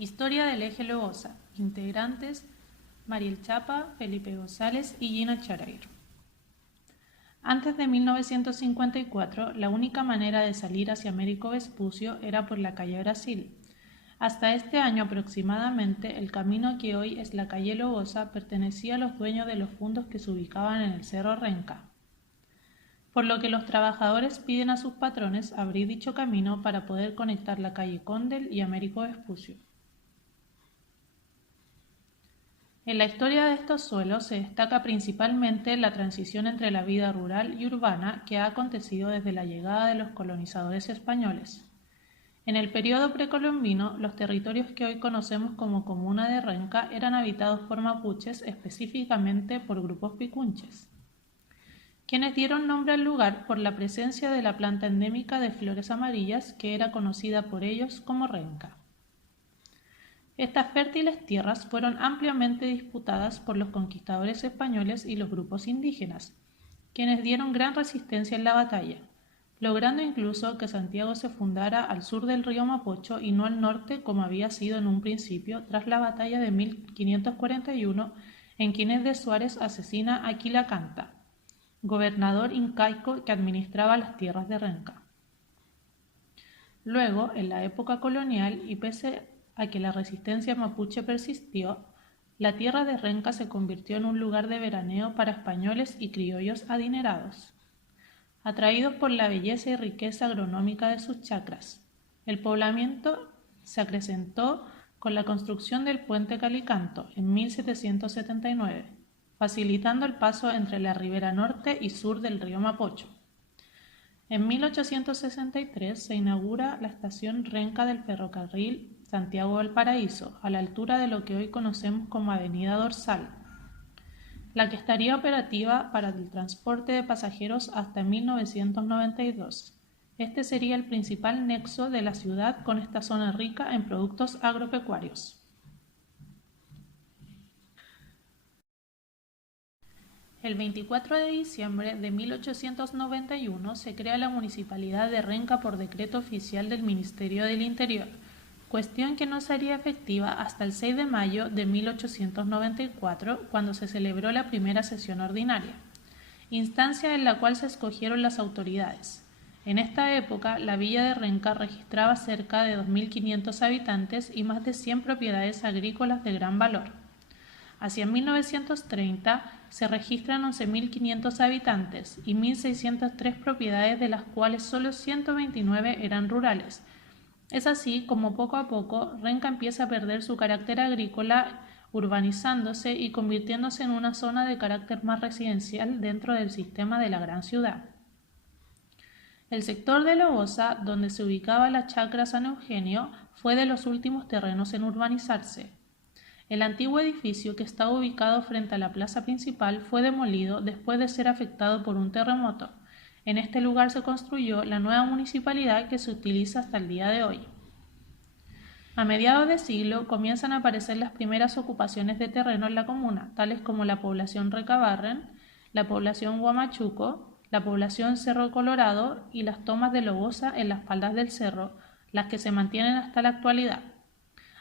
Historia del eje Lobosa. Integrantes: Mariel Chapa, Felipe González y Gina Charair. Antes de 1954, la única manera de salir hacia Américo Vespucio era por la calle Brasil. Hasta este año aproximadamente, el camino que hoy es la calle Lobosa pertenecía a los dueños de los fundos que se ubicaban en el Cerro Renca, por lo que los trabajadores piden a sus patrones abrir dicho camino para poder conectar la calle Condel y Américo Vespucio. En la historia de estos suelos se destaca principalmente la transición entre la vida rural y urbana que ha acontecido desde la llegada de los colonizadores españoles. En el periodo precolombino, los territorios que hoy conocemos como Comuna de Renca eran habitados por mapuches, específicamente por grupos picunches, quienes dieron nombre al lugar por la presencia de la planta endémica de flores amarillas que era conocida por ellos como renca. Estas fértiles tierras fueron ampliamente disputadas por los conquistadores españoles y los grupos indígenas, quienes dieron gran resistencia en la batalla, logrando incluso que Santiago se fundara al sur del río Mapocho y no al norte como había sido en un principio tras la batalla de 1541 en que Inés de Suárez asesina a Quilacanta, gobernador incaico que administraba las tierras de Renca. Luego, en la época colonial y pese a que la resistencia mapuche persistió, la tierra de Renca se convirtió en un lugar de veraneo para españoles y criollos adinerados, atraídos por la belleza y riqueza agronómica de sus chacras. El poblamiento se acrecentó con la construcción del puente Calicanto en 1779, facilitando el paso entre la ribera norte y sur del río Mapocho. En 1863 se inaugura la estación Renca del ferrocarril Santiago-Valparaíso, a la altura de lo que hoy conocemos como Avenida Dorsal, la que estaría operativa para el transporte de pasajeros hasta 1992. Este sería el principal nexo de la ciudad con esta zona rica en productos agropecuarios. El 24 de diciembre de 1891 se crea la Municipalidad de Renca por decreto oficial del Ministerio del Interior, cuestión que no sería efectiva hasta el 6 de mayo de 1894, cuando se celebró la primera sesión ordinaria, instancia en la cual se escogieron las autoridades. En esta época, la villa de Renca registraba cerca de 2.500 habitantes y más de 100 propiedades agrícolas de gran valor. Hacia 1930 se registran 11.500 habitantes y 1.603 propiedades, de las cuales solo 129 eran rurales. Es así como poco a poco Renca empieza a perder su carácter agrícola, urbanizándose y convirtiéndose en una zona de carácter más residencial dentro del sistema de la gran ciudad. El sector de Lobosa, donde se ubicaba la chacra San Eugenio, fue de los últimos terrenos en urbanizarse. El antiguo edificio, que estaba ubicado frente a la plaza principal, fue demolido después de ser afectado por un terremoto. En este lugar se construyó la nueva municipalidad que se utiliza hasta el día de hoy. A mediados de siglo comienzan a aparecer las primeras ocupaciones de terreno en la comuna, tales como la población Recabarren, la población Huamachuco, la población Cerro Colorado y las tomas de Lobosa en las faldas del cerro, las que se mantienen hasta la actualidad.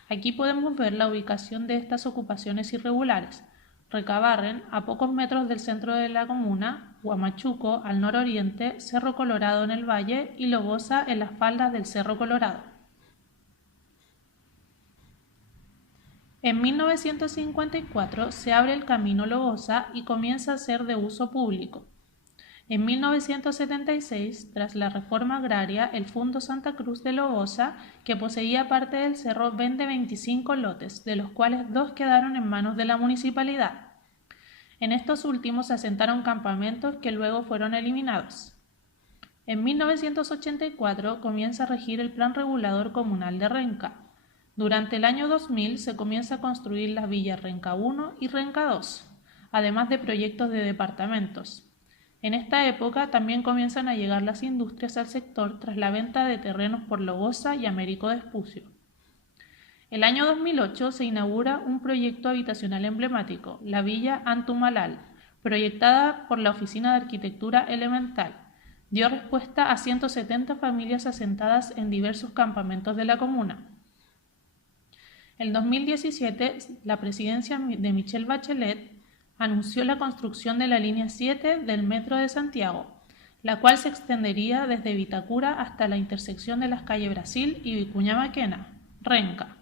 Aquí podemos ver la ubicación de estas ocupaciones irregulares: Recabarren, a pocos metros del centro de la comuna; Huamachuco, al nororiente; Cerro Colorado en el valle y Lobosa en las faldas del Cerro Colorado. En 1954 se abre el Camino Lobosa y comienza a ser de uso público. En 1976, tras la reforma agraria, el Fundo Santa Cruz de Lobosa, que poseía parte del cerro, vende 25 lotes, de los cuales 2 quedaron en manos de la municipalidad. En estos últimos se asentaron campamentos que luego fueron eliminados. En 1984 comienza a regir el Plan Regulador Comunal de Renca. Durante el año 2000 se comienza a construir las villas Renca 1 y Renca 2, además de proyectos de departamentos. En esta época también comienzan a llegar las industrias al sector tras la venta de terrenos por Lobosa y Américo Vespucio. El año 2008 se inaugura un proyecto habitacional emblemático, la Villa Antumalal, proyectada por la Oficina de Arquitectura Elemental. Dio respuesta a 170 familias asentadas en diversos campamentos de la comuna. En 2017, la presidencia de Michelle Bachelet anunció la construcción de la línea 7 del Metro de Santiago, la cual se extendería desde Vitacura hasta la intersección de las calles Brasil y Vicuña Maquena, Renca,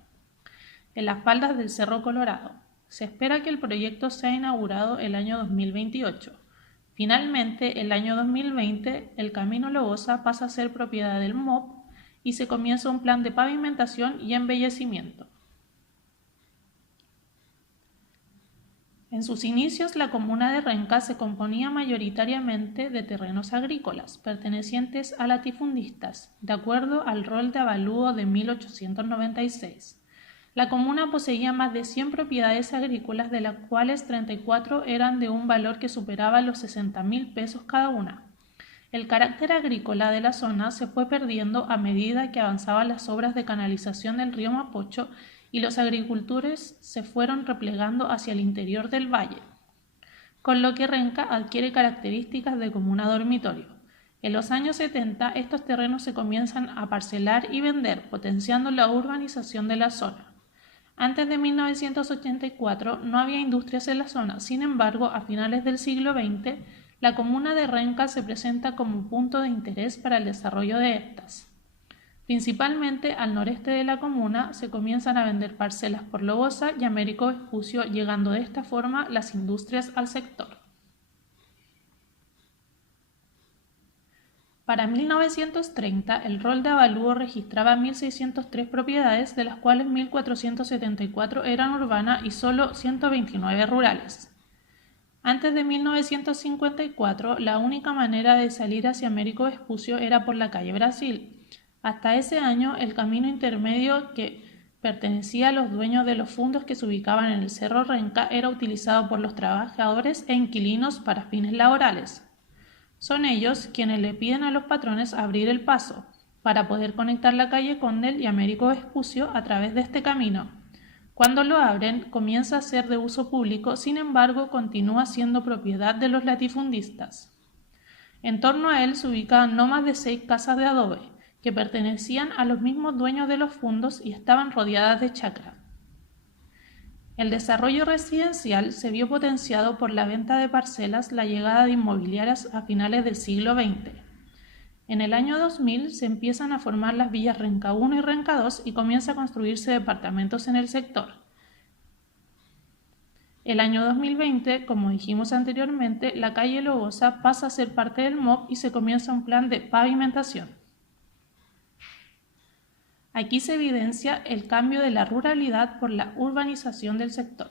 en las faldas del Cerro Colorado. Se espera que el proyecto sea inaugurado el año 2028. Finalmente, el año 2020, el Camino Lobosa pasa a ser propiedad del MOP y se comienza un plan de pavimentación y embellecimiento. En sus inicios, la comuna de Renca se componía mayoritariamente de terrenos agrícolas, pertenecientes a latifundistas, de acuerdo al rol de avalúo de 1896. La comuna poseía más de 100 propiedades agrícolas, de las cuales 34 eran de un valor que superaba los 60.000 pesos cada una. El carácter agrícola de la zona se fue perdiendo a medida que avanzaban las obras de canalización del río Mapocho y los agricultores se fueron replegando hacia el interior del valle, con lo que Renca adquiere características de comuna dormitorio. En los años 70, estos terrenos se comienzan a parcelar y vender, potenciando la urbanización de la zona. Antes de 1984 no había industrias en la zona, sin embargo, a finales del siglo XX, la comuna de Renca se presenta como un punto de interés para el desarrollo de estas. Principalmente al noreste de la comuna se comienzan a vender parcelas por Lobosa y Américo Vespucio, llegando de esta forma las industrias al sector. Para 1930, el rol de avalúo registraba 1.603 propiedades, de las cuales 1.474 eran urbanas y solo 129 rurales. Antes de 1954, la única manera de salir hacia Américo Vespucio era por la calle Brasil. Hasta ese año, el camino intermedio, que pertenecía a los dueños de los fundos que se ubicaban en el Cerro Renca, era utilizado por los trabajadores e inquilinos para fines laborales. Son ellos quienes le piden a los patrones abrir el paso para poder conectar la calle Condel y Américo Vespucio a través de este camino. Cuando lo abren, comienza a ser de uso público, sin embargo, continúa siendo propiedad de los latifundistas. En torno a él se ubicaban no más de 6 casas de adobe, que pertenecían a los mismos dueños de los fondos y estaban rodeadas de chacra. El desarrollo residencial se vio potenciado por la venta de parcelas, la llegada de inmobiliarias a finales del siglo XX. En el año 2000 se empiezan a formar las villas Renca 1 y Renca 2 y comienza a construirse departamentos en el sector. El año 2020, como dijimos anteriormente, la calle Lobosa pasa a ser parte del MOP y se comienza un plan de pavimentación. Aquí se evidencia el cambio de la ruralidad por la urbanización del sector.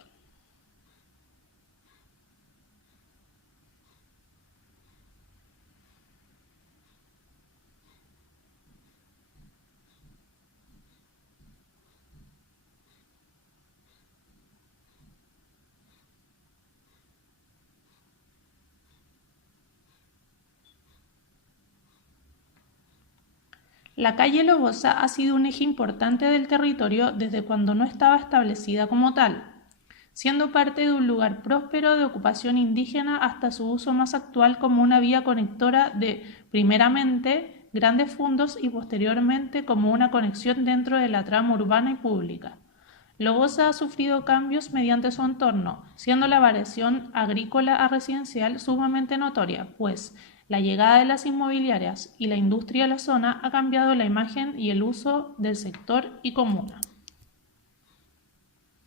La calle Lobosa ha sido un eje importante del territorio desde cuando no estaba establecida como tal, siendo parte de un lugar próspero de ocupación indígena hasta su uso más actual como una vía conectora de, primeramente, grandes fundos y posteriormente como una conexión dentro de la trama urbana y pública. Lobosa ha sufrido cambios mediante su entorno, siendo la variación agrícola a residencial sumamente notoria, pues la llegada de las inmobiliarias y la industria de la zona ha cambiado la imagen y el uso del sector y comuna.